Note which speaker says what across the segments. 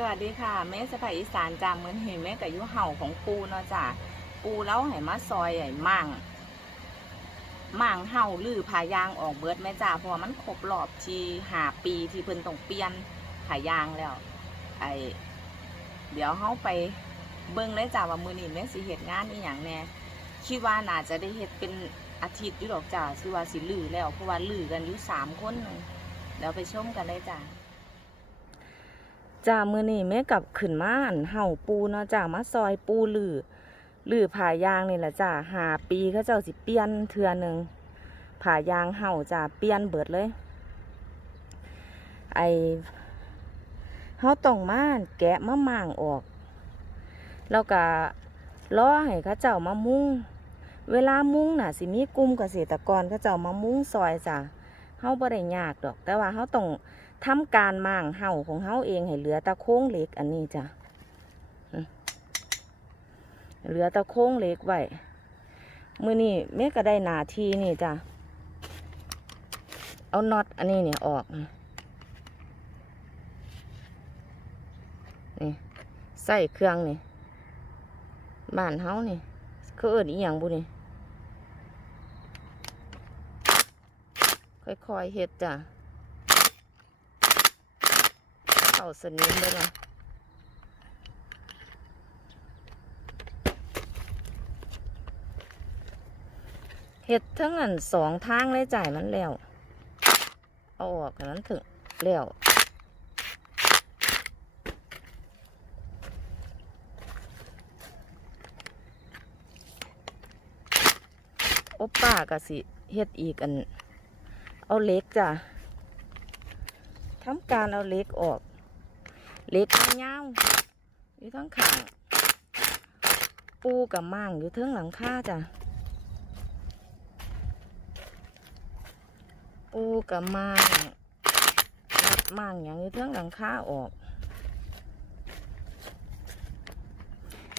Speaker 1: สวัสดีค่ะแม่สะพายอีสานจามเหมือนเห็นแม่กับยุเห่าของปูเนาะจ้ะปูแล้วให้มาซอยใหญ่มั่งมั่งเห่าลือผายางออกเบิดแม่จ้าเพราะมันครบรอบที่หาปีที่เพิ่นต้องเปลี่ยนผายางแล้ว ไอเดี๋ยวเฮาไปเบิ่งเลยจ้าว่ามือนี้แม่สิเฮ็ดงานอีหยังแน่คิดว่าน่าจะได้เฮ็ดเป็นอาทิตย์อยู่ดอกจ้าสิว่าสิลือแล้วเพราะว่าลือกันอยู่สามคนนึงเดี๋ยวไปชมกันเลยจ้า จ้ามือนี่แม่กับขึ้นม่านเห่าปูเนาะจ้ามาซอยปูหลือหลือผ่ายางนี่แหละจ้าหาปีเขาเจ้าสิเปียนเทือหนึ่งผ่ายางเห่าจ้าเปียนเบิดเลย ไอเฮาต้องมาแกะมะม่างออก แล้วก็ล้อให้เขาเจ้ามามุ้งเวลามุ้งน่ะสิมีกลุ่มเกษตรกรเขาเจ้ามามุ้งซอยจ้าเฮาบ่ได้ยากดอก แต่ว่าเฮาต้อง ทำการม่างเห่าของเฮาเองให้เหลือตะโค้งเล็กอันนี้จ้ะเหลือตะโค้งเล็กไว้มือนี่แม่ก็ได้หนาทีนี่จ้ะเอาน็อตอันนี้เนี่ยออกนี่ใส่เครื่องนี่บ้านเฮานี่เขาเอิ้นอีหยังบุนี่ค่อยๆเฮ็ดจ้ะ เข้าสนิมเลยนะเห็ดทั้งอันสองทางเลยจ่ายมันแล้ว เอาออกอันนั้นถึงแล้วโอป้ากะสิเฮ็ดอีกอัน เอาเล็กจ้ะทำการเอาเล็กออก เล็กยาวอยู่ทั้งขางปูกับมั่งอยู่เทิงหลังคาจ้ะปูกับมั่งนัดมั่งอย่างอยู่เทิงหลังคาออก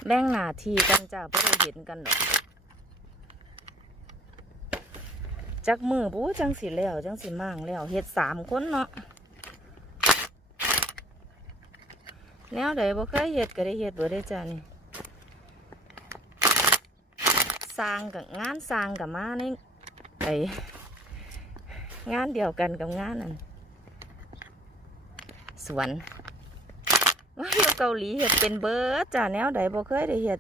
Speaker 1: แบ่งหน้าที่กันจ้ะเพื่อเห็นกันดอกจักมือปูจังสิแล้วจังสิมั่งแล้วเฮ็ดสามคนเนาะ แนวใดบ่เคยเฮ็ดก็ได้เฮ็ดบ่ได้จ้านี่สร้างกับงานสร้างกับมาในไองานเดียวกันกับงานนั่นสวนว่าอยู่เกาหลีเฮ็ดเป็นเบิดจ้าแนวใดบ่เคยได้เฮ็ด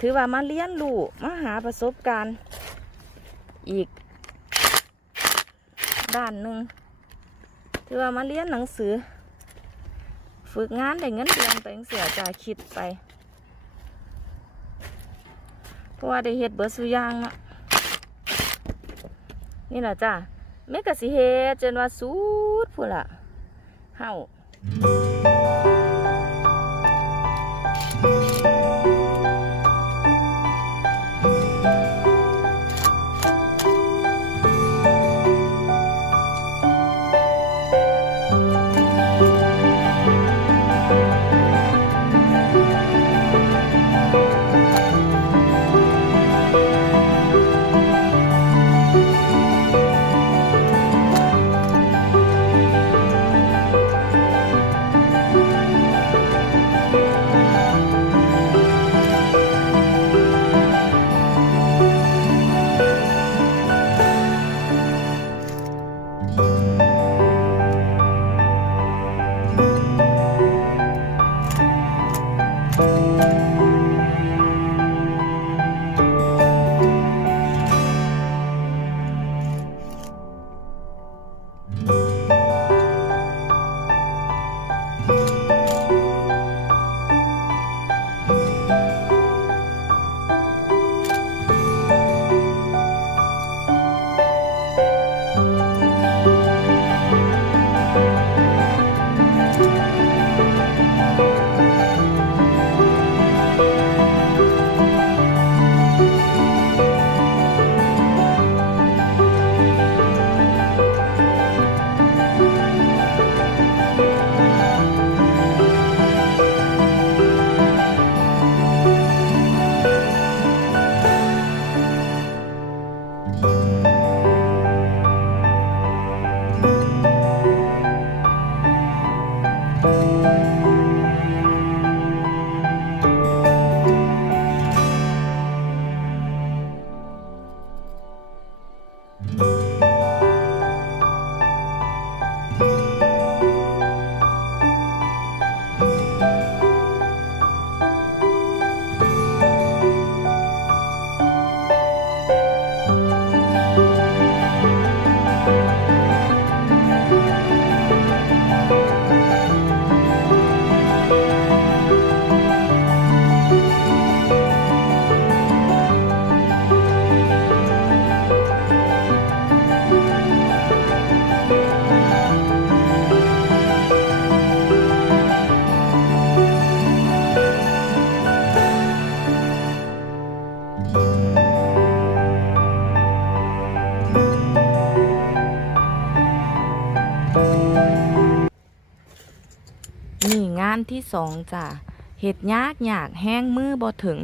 Speaker 1: ถือว่ามาเรียนรู้มาหาประสบการณ์ อีก ด้านหนึ่งถือว่ามาเรียนหนังสือ ฝึกงานได้เงินเดือนไปจั่งเสียจ่ายคิดไป เพราะว่าได้เฮ็ดเบิดสุยางเนะนี่แหละจ้าเม่กะสิเฮ็ดจนว่าสุดพูดละเฮา นี่งานที่สองจ้ะเห็ดยากอยากแห้งมือบ่ถึง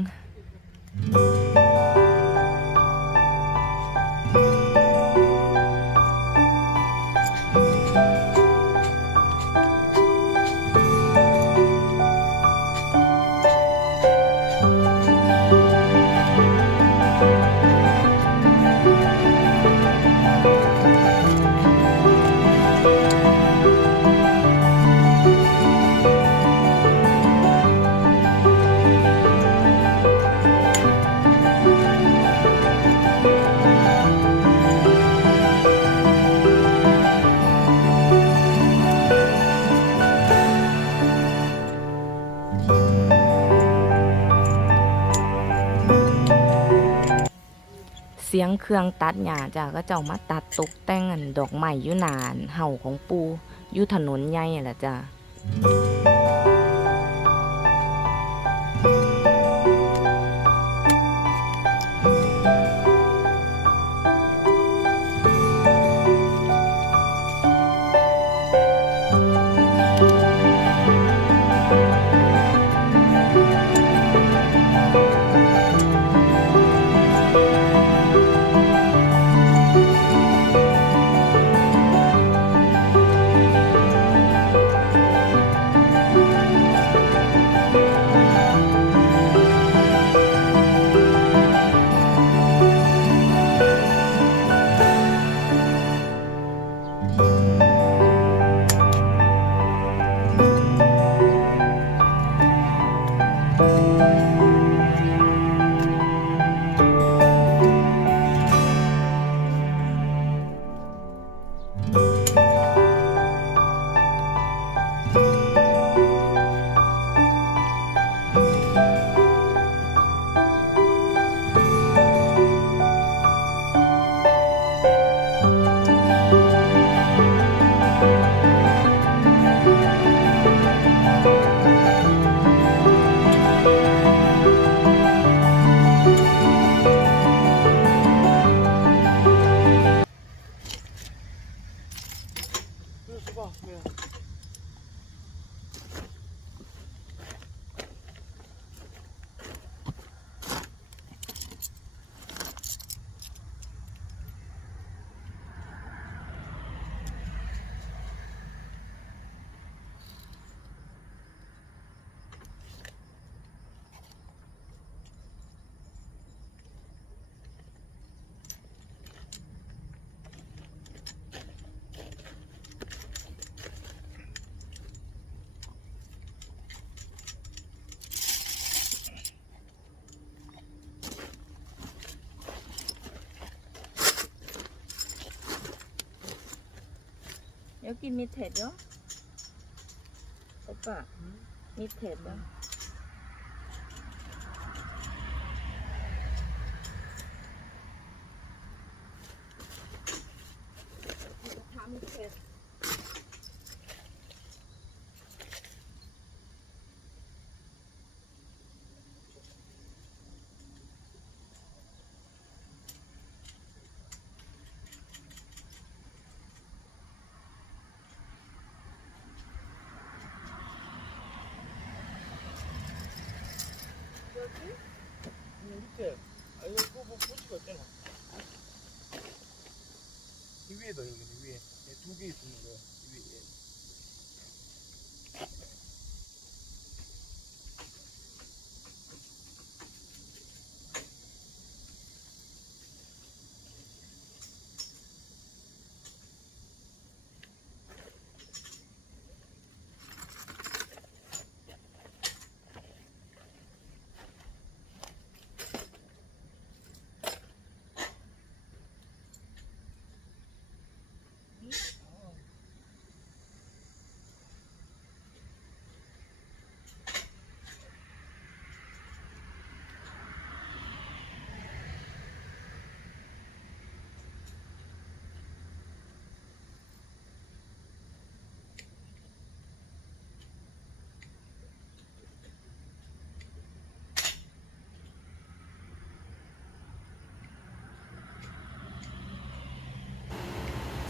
Speaker 1: ยงเครื่องตัดหญ้าจ้ะก็เจ้ามาตัดตกแต่งอันดอกไม้อยู่นานเห่าของปูอยู่ถนนใหญ่แหละจ้ะ
Speaker 2: กินมีเทดเนาะโอปะมีเทดเนาะ Вітно.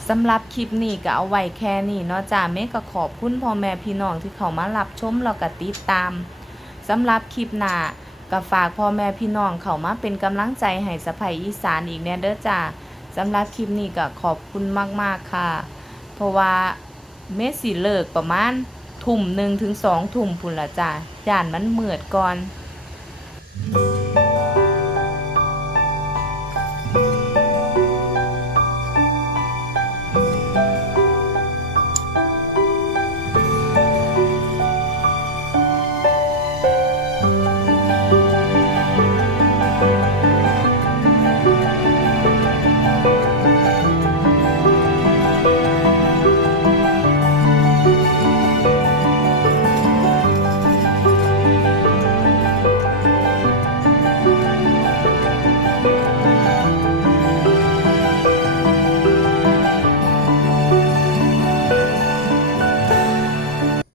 Speaker 1: สำหรับคลิปนี้ก็เอาไว้แค่นี้เนาะจ้าเมก็ขอบคุณพ่อแม่พี่น้องที่เขามารับชมแล้วก็ติดตามสำหรับคลิปหน้าก็ฝากพ่อแม่พี่น้องเขามาเป็นกำลังใจให้สะใภ้อีสานอีกแน่เด้อจ้าสำหรับคลิปนี้ก็ขอบคุณมากๆค่ะ เพราะว่าเมสิเลิกประมาณทุ่มหนึ่งถึงสองทุ่มพุ่นละจ้าย่านมันเมือดก่อน
Speaker 2: เ